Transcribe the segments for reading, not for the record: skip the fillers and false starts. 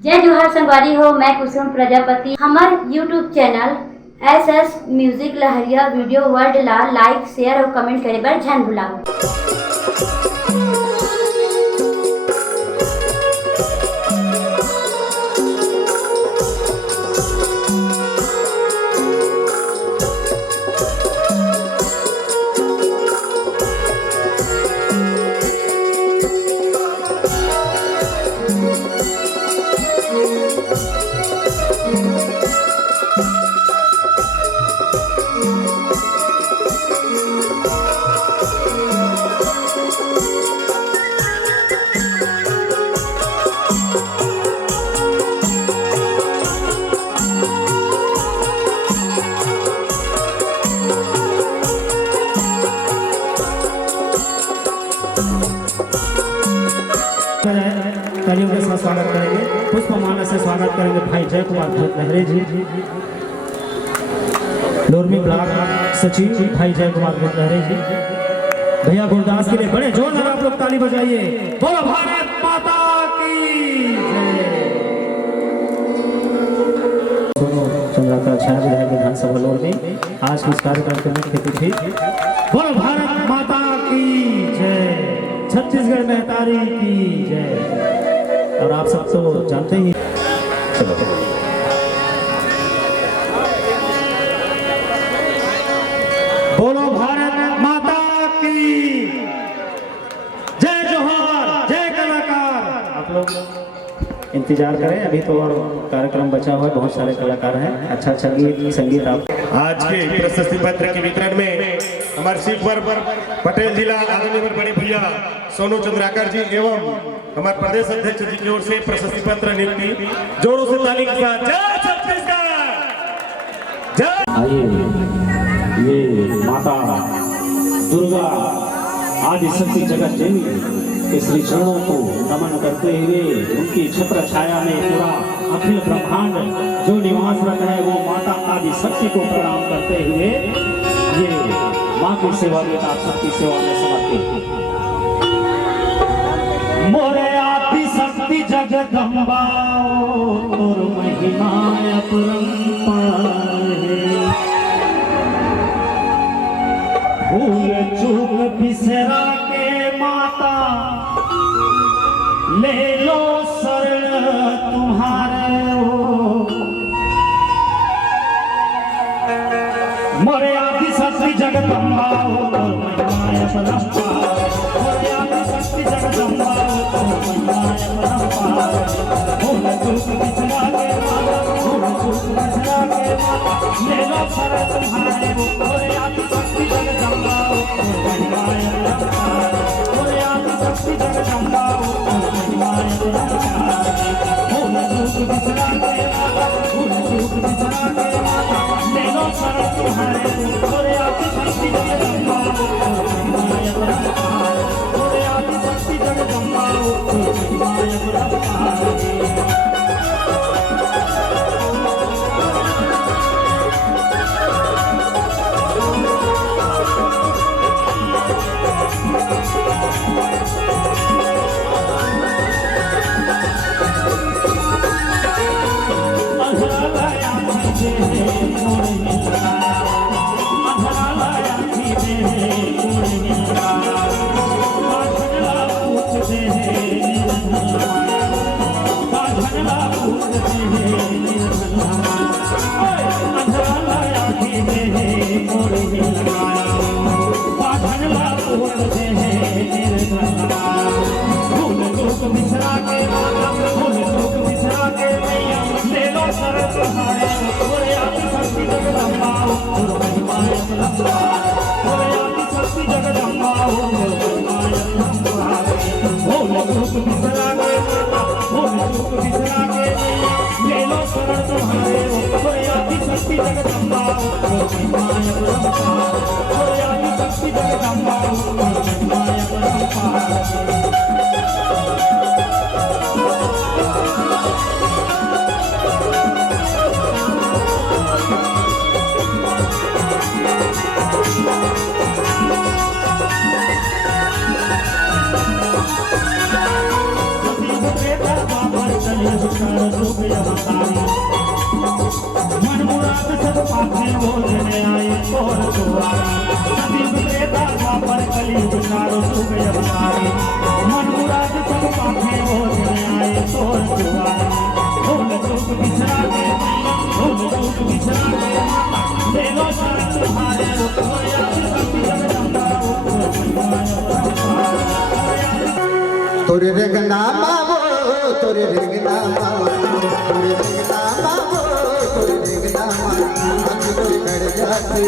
जय जोहार संगवारी हो। मैं कुसुम प्रजापति। हमार यूट्यूब चैनल SS म्यूजिक लहरिया वीडियो वर्ल्ड ला लाइक शेयर और कमेंट करे बर झन भुलाओ। तालियों के साथ स्वागत करेंगे। पुष्पमाला से स्वागत करेंगे भाई जय कुमार लहरे जी, लोरमी ब्लॉक सचिव भाई जय कुमार लहरे जी। भैया गुरदास के लिए बड़े जोरदार आप लोग ताली बजाइए। बोलो भारत माता की जय। सोनू चंद्राकर छाया विधायक विधानसभा लोरमी आज के इस कार्यक्रम की तिथि। बोलो भारत माता की जय, छत्तीसगढ़ महतारी की जय। और आप सब तो जानते ही। चलो बोलो भारत माता की जय, जोहार, जय कलाकार। आप लोग इंतजार करें, अभी तो और कार्यक्रम बचा हुआ है, बहुत सारे कलाकार हैं। अच्छा संगीत आप आज के प्रशस्ति पत्र के वितरण में हमारे शिवपुर पटेल जिला आदरणीय बड़े भैया सोनू चंद्राकर जी एवं हमारे प्रदेश अध्यक्ष जी की ओर से प्रशस्ति पत्र नियुक्ति जोरों से ताली के साथ जय छत्तीसगढ़ जय। आइए ये माता दुर्गा आदि शक्ति जगत जननी के श्री चरणों को नमन करते हुए उनकी छत्र छाया में पूरा अखिल ब्रह्मांड जो निवास रखा है वो माता आदि शक्ति को प्रणाम करते हुए ये माँ की सेवा में आप सबकी सेवा में समर्पित। मोरे आदि शक्ति जगदम्बा तोर महिमा अपरंपार है। भूल चूक बिसरा के माता ले लो शरण तुम्हारे हो। मोरे आदि शक्ति जगदम्बा हो तोर महिमा अपरंपार। मोरे आदि शक्ति जगदम्बा हो तोर महिमा अपरंपार। भूल चूक बिसरा के माता, भूल चूक बिसरा के माता ले लो शरण तुम्हारे हो। मोरे आदि शक्ति जगदम्बा हो तोर महिमा अपरंपार। मोरे आदि शक्ति जगदम्बा हो तोर महिमा अपरंपार। भूल चूक बिसरा के माता, भूल चूक बिसरा के माता ले लो शरण तुम्हारे हो। मोरे आदि शक्ति जगदम्बा हो तोर महिमा अपरंपार। मोरे आदि शक्ति जगदम्बा हो तोर महिमा अपरंपार। Thank you. चारों जुग अवतारी मन मुराद सब पाखे बोलने आए और दुआरी सदीप त्रेता द्वापर कलयुग चारों जुग अवतारी मन मुराद सब पाखे बोलने आए और दुआरी ढोल जुग बिछड़ा के ढोल जुग बिछड़ा के ले लो शरण तुम्हारे उपया शक्ति जगदम्बा तोरे रंगना मावो तोरे रंगना मावो तोरे रंगना मावो तोरे रंगना मावो आज मोरे घर जाके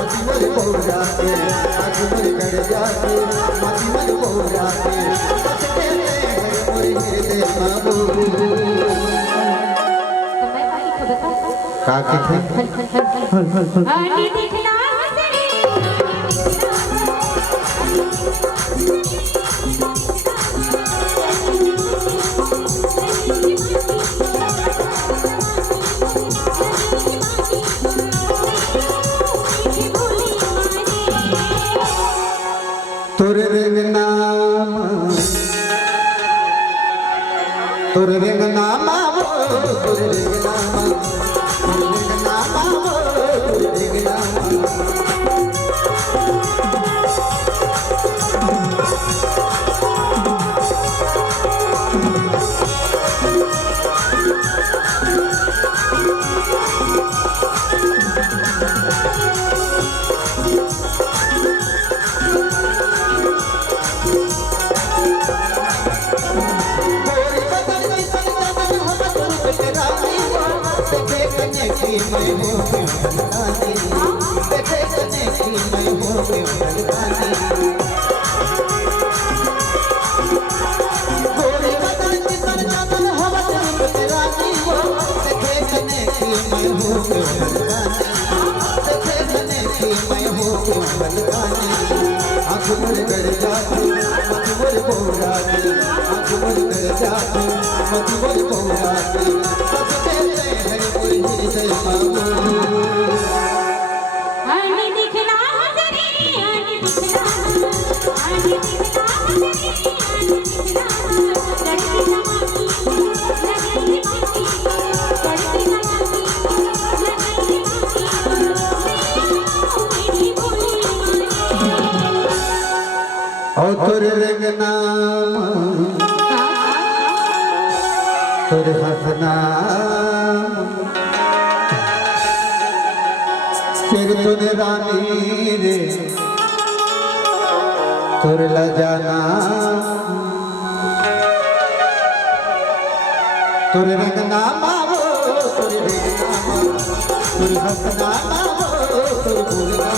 आज मोरे बहु जाके आज मोरे घर जाके आज मोरे बहु जाके बस कहते हैं मोरे मेरे मावो का कहते आनी दिखला तोरे रंगना तोरे रंगना मावो तोरे रंगना मावो तोरे रंगना मावो तोरे रंगना मावो तोरे रंगना तोरे हंसना तेरे तोरे रानी रे तोरे लजाना तोरे रंगना मावो तोरे रंगना मावो तोरे हंसना मावो तोरे बोलना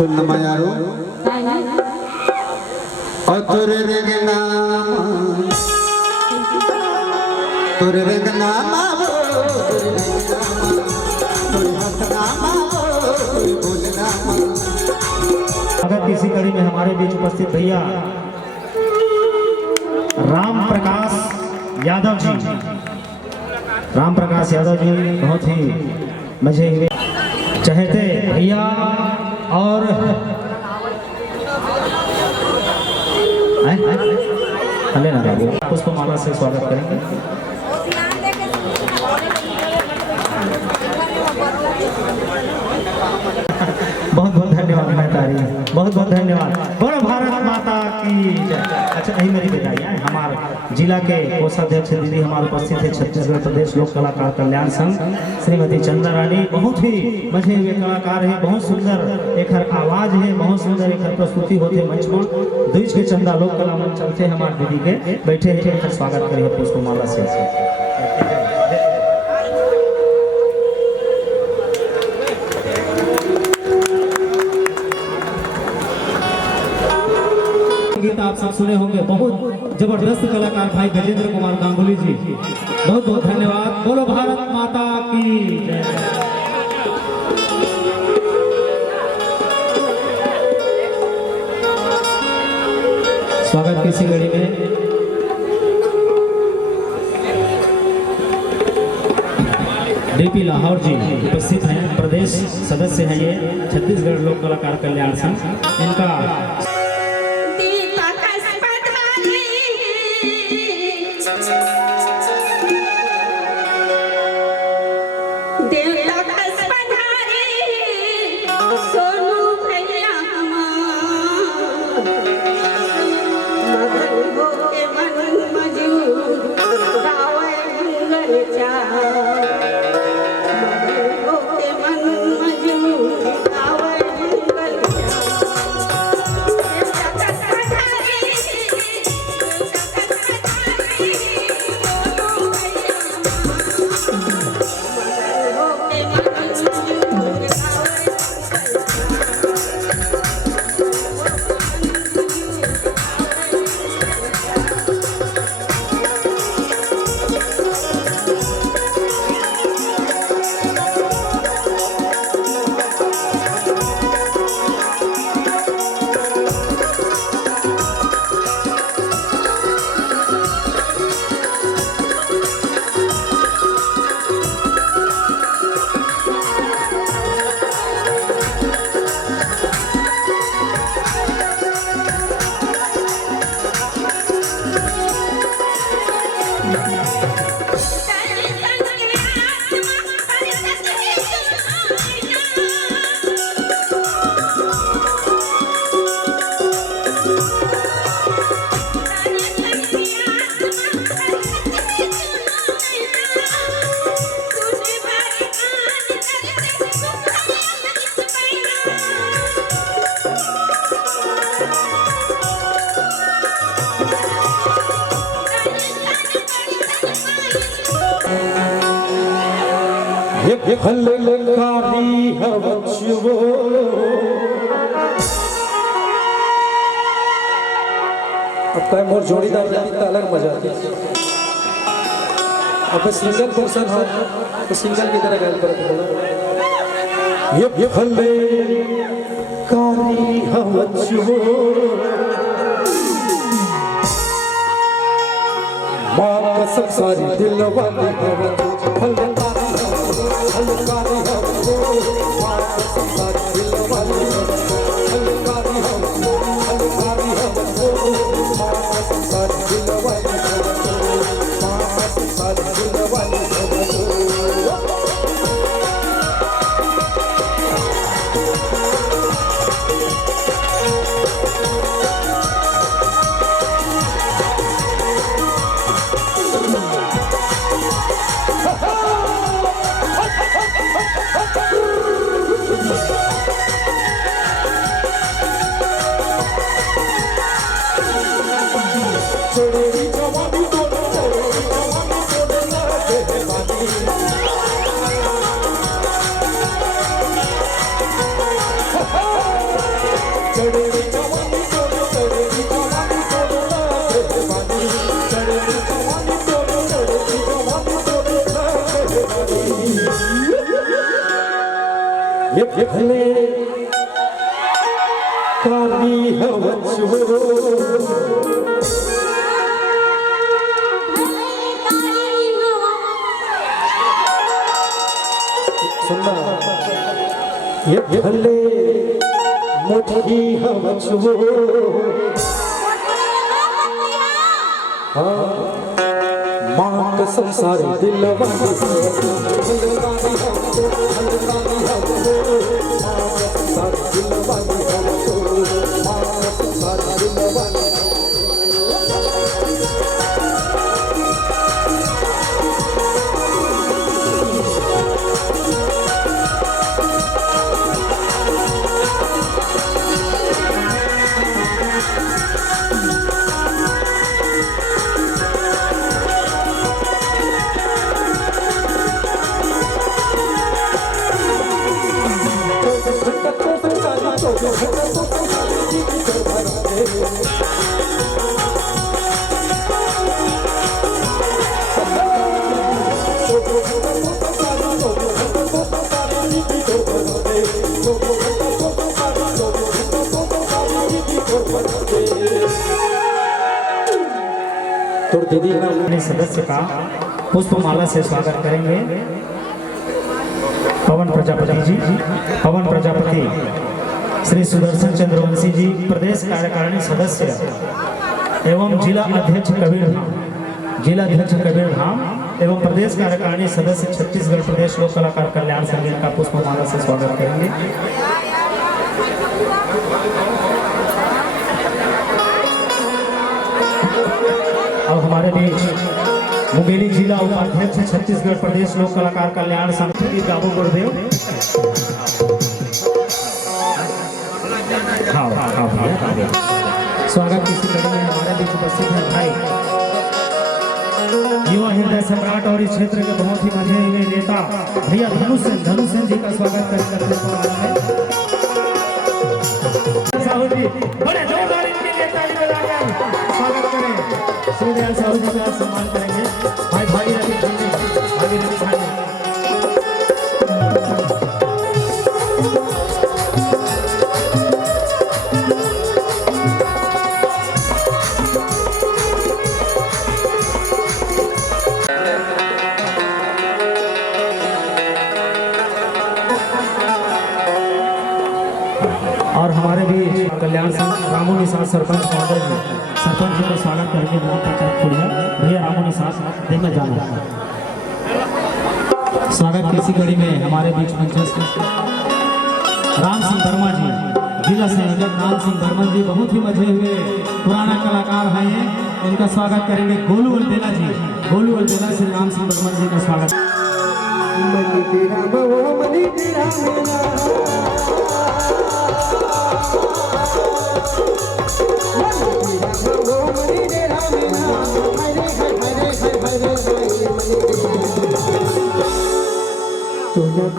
सुन मायारो और तोरे रंगना तोरे रंगना मावो तोरे रंगना तोरे हंसना मावो तोरे बोलना अगर किसी कड़ी में हमारे बीच उपस्थित भैया राम प्रकाश यादव जी बहुत ही मजे हुए चहेते भैया और लेना बाबू पुष्पमाला से स्वागत करेंगे। तारी। बहुत बहुत धन्यवाद। बोलो भारत माता की जय। अच्छा यही मेरी विदाई है। हमारे जिला के कोषाध्यक्ष दीदी हमारे उपस्थित है छत्तीसगढ़ प्रदेश लोक कलाकार कल्याण संघ श्रीमती चंदा रानी। बहुत ही मजे हुए कलाकार है, बहुत सुंदर एक आवाज है, बहुत सुंदर एक प्रस्तुति होते मंच में द्विज के चंदा लोक कला मंच चलते हमारे दीदी के बैठे हैं। स्वागत करिए पुष्पमाला से। गीत आप सब सुने होंगे, बहुत जबरदस्त कलाकार भाई गजेंद्र कुमार गांगुली जी, बहुत बहुत धन्यवाद। बोलो भारत माता की जय। स्वागत की इसी घड़ी में डीपी लाहौर जी उपस्थित हैं, प्रदेश सदस्य हैं ये छत्तीसगढ़ लोक कलाकार कल्याण संघ। इनका हलकारी हवचवो अब काय मोर जोड़ीदार जाती तो अलग मजा आती। अब सिंगल पर्सन हो तो सिंगल की तरह गायल करते ये हलकारी हवचवो माँ कसम सारी दिल वाली हवचवो ये भले कारी हवचवो सुनना ये भले मोटी हवचवो हाँ माँ कसम सारे दिल वाली तो दीदी का अपने सदस्य का पुष्पमाला से स्वागत करेंगे। पवन प्रजापति जी, पवन प्रजापति, श्री सुदर्शन चंद्रवंशी जी, प्रदेश कार्यकारिणी सदस्य एवं जिला अध्यक्ष कबीर धाम एवं प्रदेश कार्यकारिणी सदस्य छत्तीसगढ़ प्रदेश लोक कलाकार कल्याण संघ का पुष्पमाला से स्वागत करेंगे। और हमारे बीच मुंगेली जिला उपाध्यक्ष छत्तीसगढ़ प्रदेश लोक कलाकार कल्याण संघ की बाबू गुरुदेव। स्वागत की कड़ी में हमारे बीच उपस्थित है भाई युवा हृदय सम्राट और इस क्षेत्र के बहुत ही मजे हुए नेता भैया धनुष सेन जी का स्वागत करते हैं। साहू जी बड़े जोरदार इनके लिए ताली बजाकर स्वागत करें। श्रीदयाल साहू जी का सम्मान करेंगे। भाई भागीरथी भाई और हमारे भी कल्याण संघ रामू निषाद सरपंच महोदय जी, सरपंच जी का स्वागत करेंगे। भैया रामू निषाद देखने जाना स्वागत की इसी कड़ी में हमारे बीच मंचस्थ राम सिंह वर्मा जी, जिला संयोजक राम सिंह वर्मा जी, बहुत ही मजे हुए पुराना कलाकार हैं, इनका स्वागत करेंगे। गोलू अलबेला जी, गोलू अलबेला श्री राम सिंह वर्मा जी का स्वागत।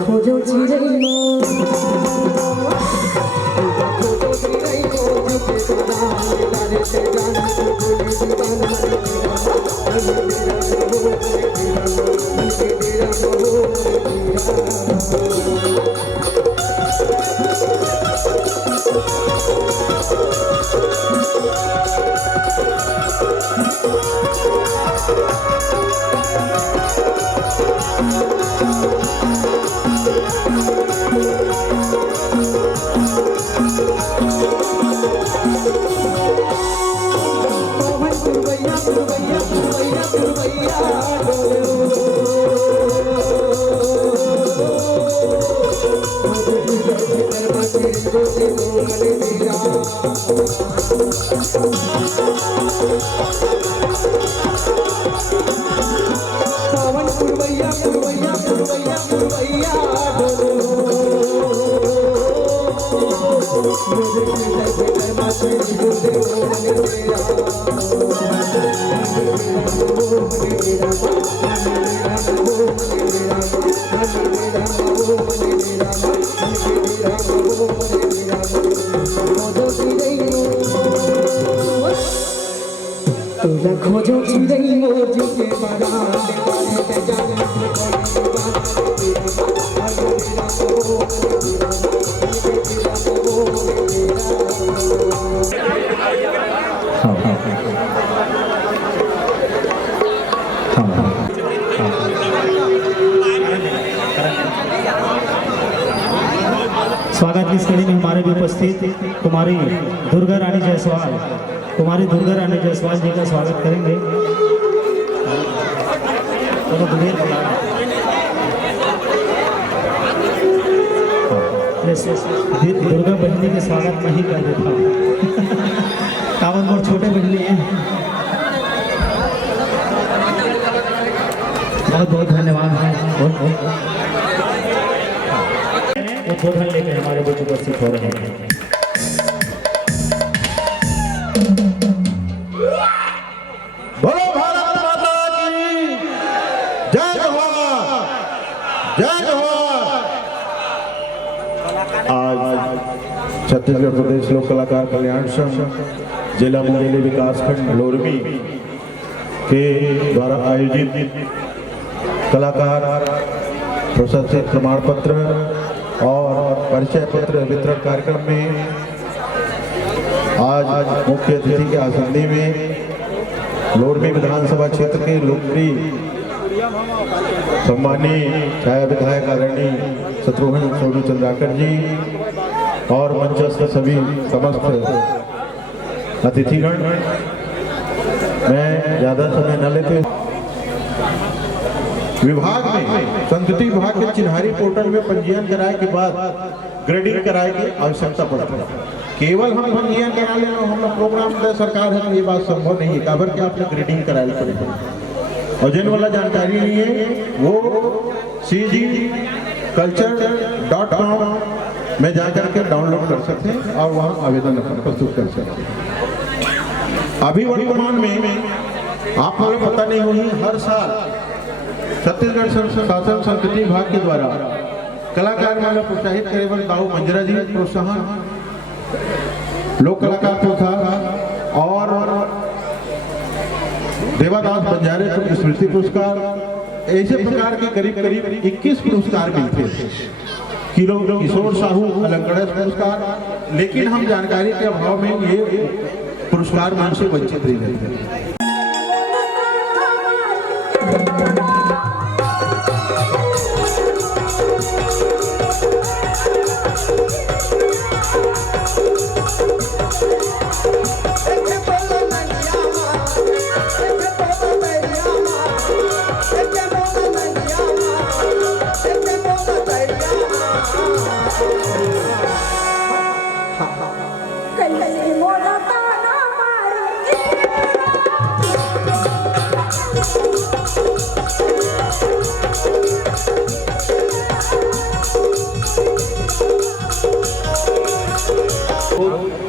खोजो चिड़ै मोर जी के बागान स्वागत की श्रेणी में हमारे भी उपस्थित कुमारी दुर्गा रानी जायसवाल, कुमारी दुर्गा रानी जायसवाल जी का स्वागत करेंगे। दुर्गा बहनी के स्वागत मैं ही कर देता हूँ। कावन मोर छोटे बहनी हैं, बहुत बहुत धन्यवाद है। उद्बोधन लेकर हमारे बीच उपस्थित हो रहे हैं। बोलो भारत माता की जय जवान, जय जवान। आज छत्तीसगढ़ प्रदेश लोक कलाकार कल्याण संघ जिला मुंगेली विकासखंड लोरमी के द्वारा आयोजित कलाकार प्रशस्ति प्रमाण पत्र और परिचय पत्र वितरण कार्यक्रम में आज मुख्य अतिथि के आसंदी में लोरमी विधानसभा क्षेत्र के लोकप्रिय सम्मानीय छाया विधायक आदरणीय शत्रुघ्न सोनू चंद्राकर जी और मंचस्थ सभी समस्त अतिथिगण, मैं ज्यादा समय न लेते विभाग में संस्कृति विभाग के चिन्हारी पोर्टल में पंजीयन कराए के बाद ग्रेडिंग कराए की आवश्यकता पड़ती है। केवल हम पंजीयन करा लें और हम प्रोग्राम में सरकार है तो ये बात संभव नहीं है। काबर के आपने ग्रेडिंग कराई पड़ेगी और जिन वाला जानकारी नहीं है वो cgculture.com में जाकर के डाउनलोड कर सकते हैं और वहाँ आवेदन अपना प्रस्तुत कर सकते हैं। अभी वर्तमान में आप हमें पता नहीं होगी, हर साल छत्तीसगढ़ शासन संस्कृति विभाग के द्वारा कलाकार वाला प्रोत्साहित करे बर दाऊ मंजरा जी प्रोत्साहन, लोक कलाकार प्रोत्साहन और देवादास बंजारे स्मृति पुरस्कार, ऐसे प्रकार के करीब करीब 21 पुरस्कार मिलते थे। किशोर साहू अलंकड़ा पुरस्कार, लेकिन हम जानकारी के अभाव में ये पुरस्कार मान से वंचित रह गए थे।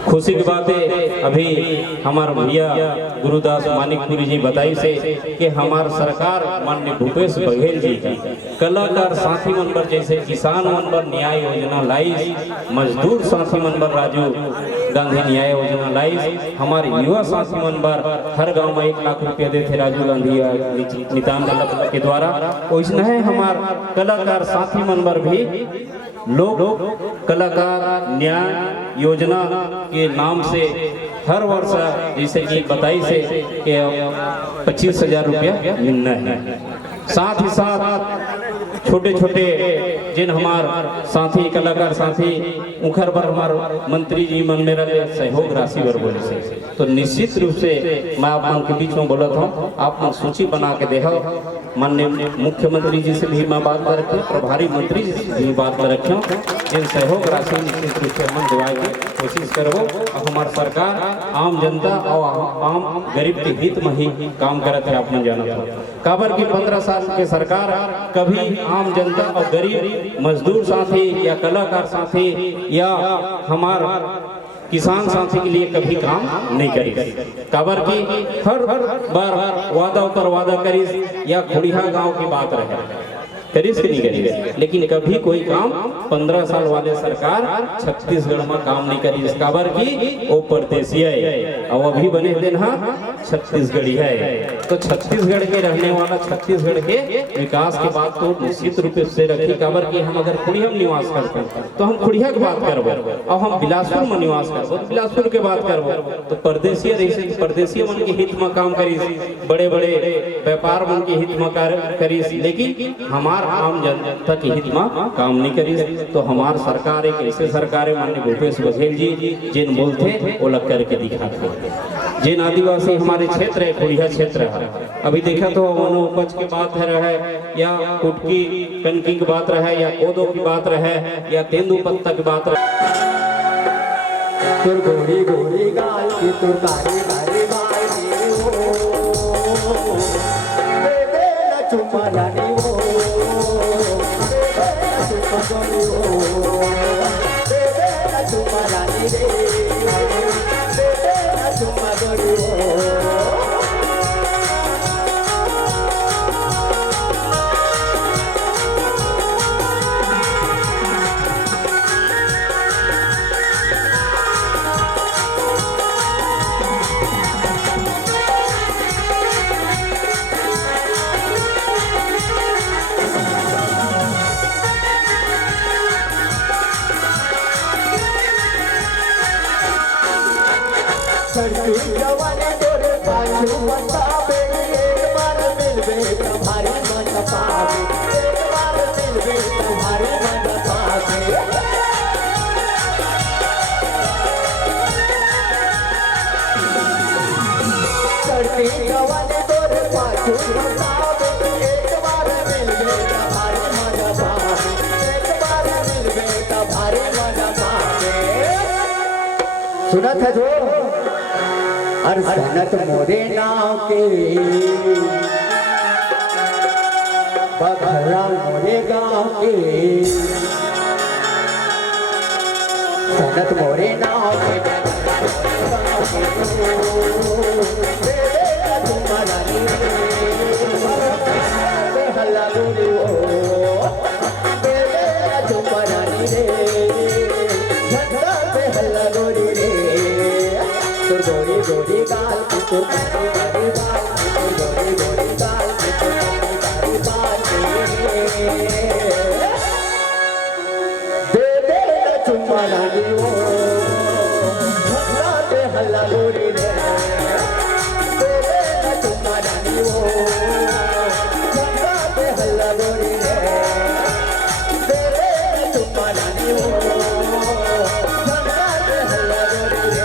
खुशी की बात है, अभी हमारे भैया गुरुदास मानिकपुरी जी बताई से कि हमार सरकार माननीय भूपेश बघेल जी का कलाकार साथी मन पर जैसे किसान मन पर न्याय योजना लाई, मजदूर साथी मन पर राजीव गांधी न्याय योजना लाई, हमारे युवा साथी मन पर हर गांव में 1 लाख रुपया देते राजीव गांधी नितान के द्वारा। वैसे है हमार कलाकार साथी मन पर भी लोग कलाकार न्याय योजना के नाम से हर वर्ष जैसे कि बताई से कि 25,000 रुपया मिलना है। साथ ही साथ छोटे छोटे जिन हमार साथी कलाकार साथी उखर पर हमार मंत्री जी मन मेरा सहयोग राशि वर बोले से, तो निश्चित रूप से मैं आप मन के बीच में बोला था, आप मन सूची बना के देखो। माननीय मुख्यमंत्री जी से भी मैं बात कर रखी, प्रभारी मंत्री जी से भी बात कर रखी, जिन सहयोग राशि निश्चित रूप से हम दिवाए की कोशिश करबो। और हमार सरकार आम जनता और आम गरीब के हित में ही काम करत है। आपने जाना था काबर की 15 साल के सरकार कभी आम जनता और गरीब मजदूर साथी या कलाकार साथी या हमार किसान साथी के लिए कभी काम नहीं करी। काबर की हर बार वादा पर वादा करी या खुड़िया गांव की बात रहे करीस की नहीं करी, लेकिन कभी कोई काम 15 साल वाले सरकार छत्तीसगढ़ में काम नहीं करी। काबर की वो परदेसी है और अभी बने दिन छत्तीसगढ़ी है, तो छत्तीसगढ़ के रहने वाला छत्तीसगढ़ के विकास की बात तो निश्चित रूप से रखी। काबर की हम अगर खुड़िया में निवास करते हैं तो हम खुड़िया की बात करबो, और हम बिलासपुर में निवास करबो तो बिलासपुर के बात करबो। तो परदेसी परदेसी मन के हित में काम करी, बड़े बड़े व्यापार मन के हित में करी, लेकिन हमारे आम जनता के हित में काम नहीं करी। तो हमार सरकार एक ऐसे सरकार है माननीय भूपेश बघेल जी जिन बोलते वो लग करके दिखाते। जिन आदिवासी हमारे क्षेत्र है, खुड़िया क्षेत्र है, अभी देखा तो वनोपज की बात है या कुटकी कनकी की बात रहे या कोदो की बात रहे या तेंदू पत्ता की बात रहे। तुर गोरी गोरी गाल की तुर कारी कारी बाल की वो बेबे न चुम्मा लानी वो बेबे न चुम्मा जोनी वो बेबे न चुम्मा लानी रे बेबे न चुम्मा जोनी वो। जवाने तोरे पाछू बतावे एक बार मिलवे तुम्हारे मन पावे एक बार मिलवे तुम्हारे मन पावे करती जवानी तोरे पाछू बतावे एक बार मिलवे तुम्हारे मन पावे एक बार मिलवे तुम्हारे मन पावे सुना था जो और सनत मोरे नाव के बखरा मोरे गाँव के सनत मोरे नाव के हल्ला बोले ओ चुपरानी रे झंडा पे हल्ला बोली रे गोरी गोरी गाल तो गोरी गाल गोरी गोरी गाल गोरी गाल दे दे चुम्मा लागी वो झगड़ा पे हल्ला गोरी रे दे दे चुम्मा लागी वो झगड़ा पे हल्ला गोरी रे दे दे चुम्मा लागी वो झगड़ा पे हल्ला गोरी रे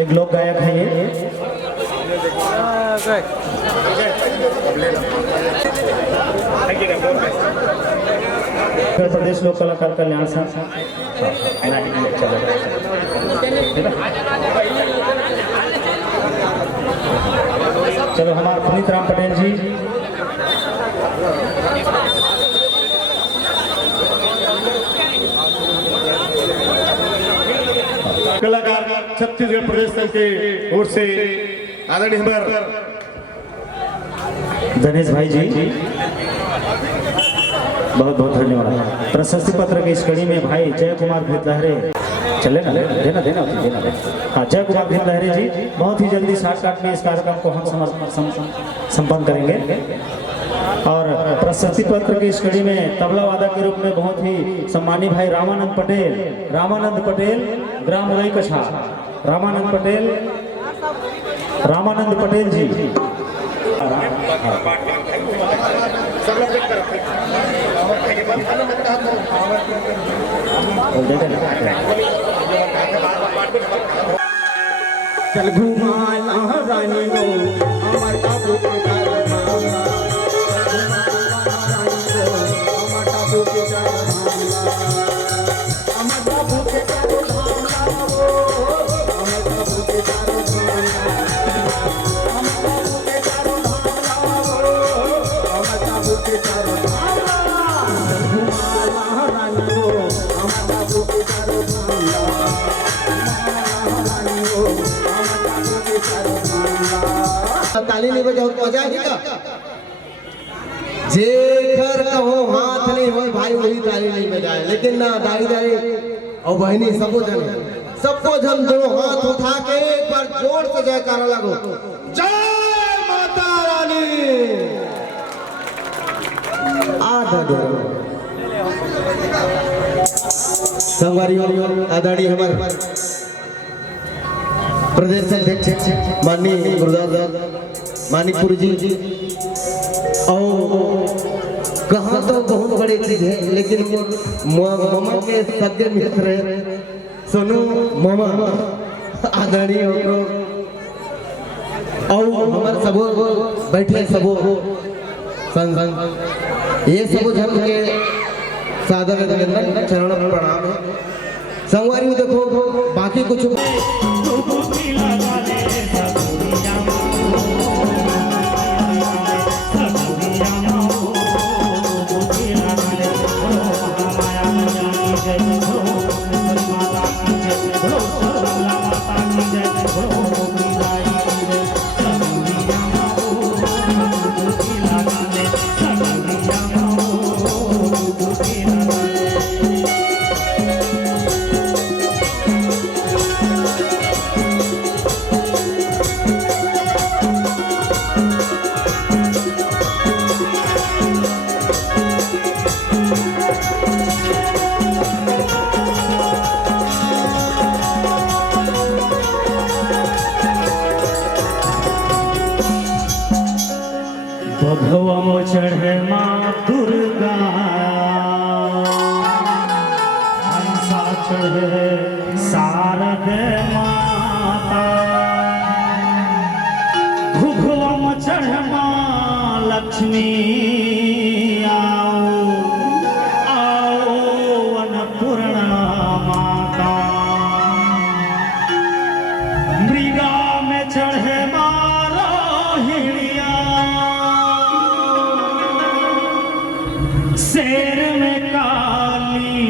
एक लोक गायक है ये उत्तर प्रदेश लोक कलाकार कल्याण संघ चलो हमारे पुनीत राम पटेल जी कलाकार छत्तीसगढ़ प्रदेश संघ के ओर से आदरणीय हमारे गणेश भाई जी बहुत बहुत धन्यवाद। प्रशस्ति पत्र की इस कड़ी में भाई जय कुमार भितलहरे चले ना देना देना देना हाँ जय कुमार भितलहरे जी बहुत ही जल्दी शॉर्टकट में इस कार्यक्रम को हम संपन्न करेंगे। और प्रशस्ति पत्र की इस कड़ी में तबला वादक के रूप में बहुत ही सम्मानित भाई रामानंद पटेल ग्राम रई कछा रामानंद पटेल जी चल घुमाना रानी नो अमर काबू के ताली नहीं बजाओ तो मजा आएगा। जेकर कहो हाथ नहीं हो भाई वही ताली नहीं बजाए लेकिन ना दाई दाई और बहनी सबको जन दोनों हाथ उठा के एक बार जोर से जयकारा लगो जय माता रानी। संगवारियों आदरणीय हमारे प्रदेश अध्यक्ष माननीय गुरुदास मानिकपुरी जी और कहा तो बहुत बड़ी चीज है लेकिन मामा के सगे मित्र सोनू मामा आदरणीय और हमारे सबो बैठे सबो ये सबो जन के सादर चरण प्रणाम है। संगवारी देखो बाकी कुछ घुघुवम चढ़े माँ दुर्गा हंसा चढ़े शारदे माता घुघुवम चढ़े माँ लक्ष्मी आओ आओ अन्नपूर्णा माता मृगा में चढ़े माँ रोहिणिया शेर में काली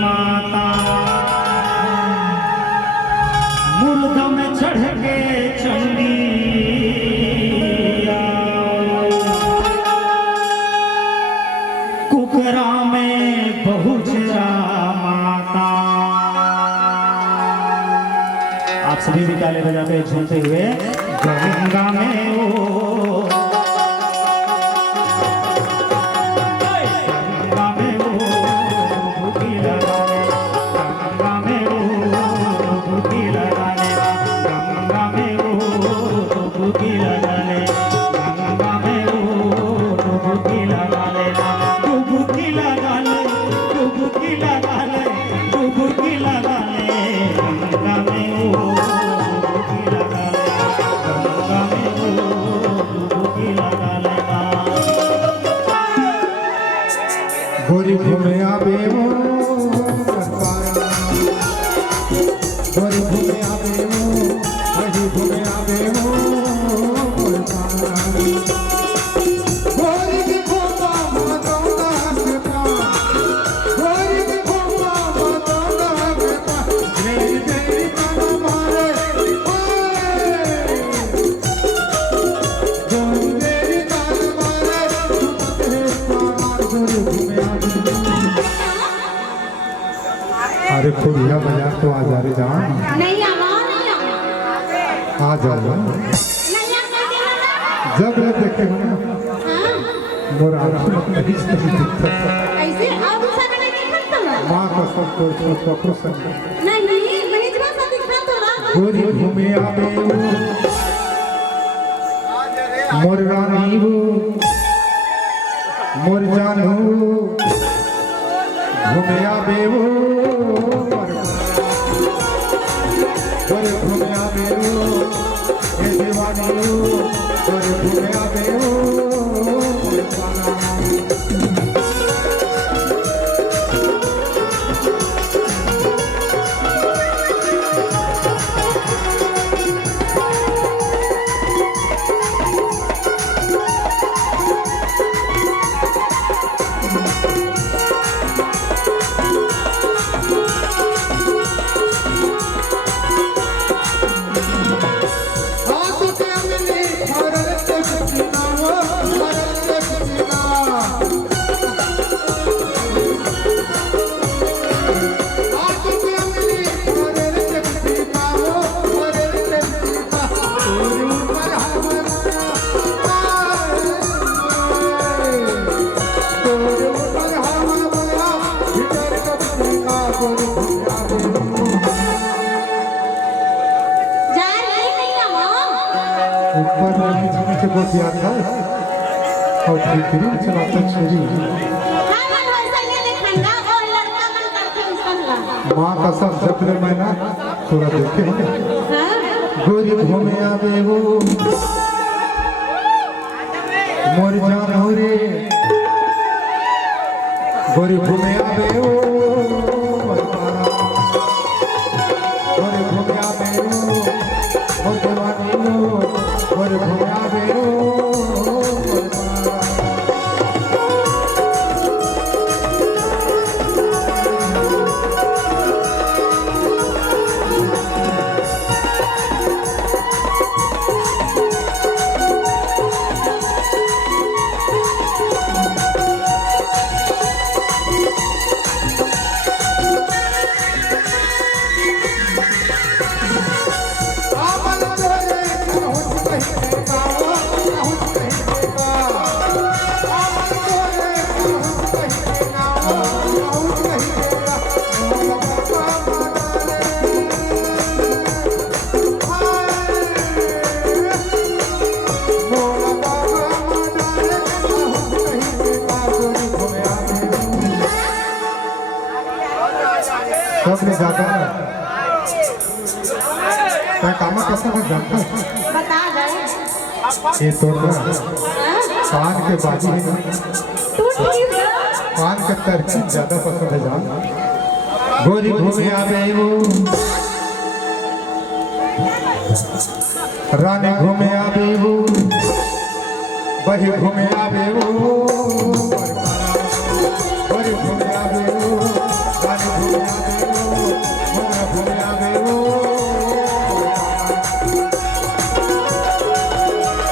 माता मुर्ग में चढ़ के चंडी कुकरा में बहुचरा माता। आप सभी भी ताले बजाते झूमते हुए गंगा में ओ गोरी घूमे आवे वो गोरी घूमे आवे वो हरी घूमे आवे वो गोरी की खोपा मतौना के पास गोरी की खोपा मतौना के पास मेरी मेरी काना मारे गोरी मेरी काना मारे तेरे पार गोरी घूमे आवे। अरे खुरिया बाजार तो आ जा रे जान नहीं आवा नहीं आवा आ जाओ नहीं आवा जब ले देखे हो ना मोर आँख में नहीं दिखता ऐसे अब सारा नहीं करता माँ का सब तो पकड़ो सब नहीं नहीं नहीं जब सब दिखा तो ना गोरी घूमे आवे वो मोर रानी वो मोर जान हो घूमे आवे वो गोरी घूमे आवे वो ये दीवानी वो गोरी घूमे आवे वो ऊपर से बहुत याद है और फिर चलाता छोरी माँ का सब जब मैं ना थोड़ा देखे गोरी घूमे आवे वो मोर जान हो रे गोरी घूमे आवे वो गोरी घूमे आवे वो मोर जवानी वो गोरी घूमे आवे वो सबने जाता है क्या काम कैसा बन जाता है बता दे। ये तो पान के बाजी है पान का तरकीब ज्यादा पसंद है जान गोरी घूमे आवे वो रानी घूमे आवे वो बही घूमे आवे वो गोरी घूमे आवे वो रानी घूमे आवे वो घूमे आवे वो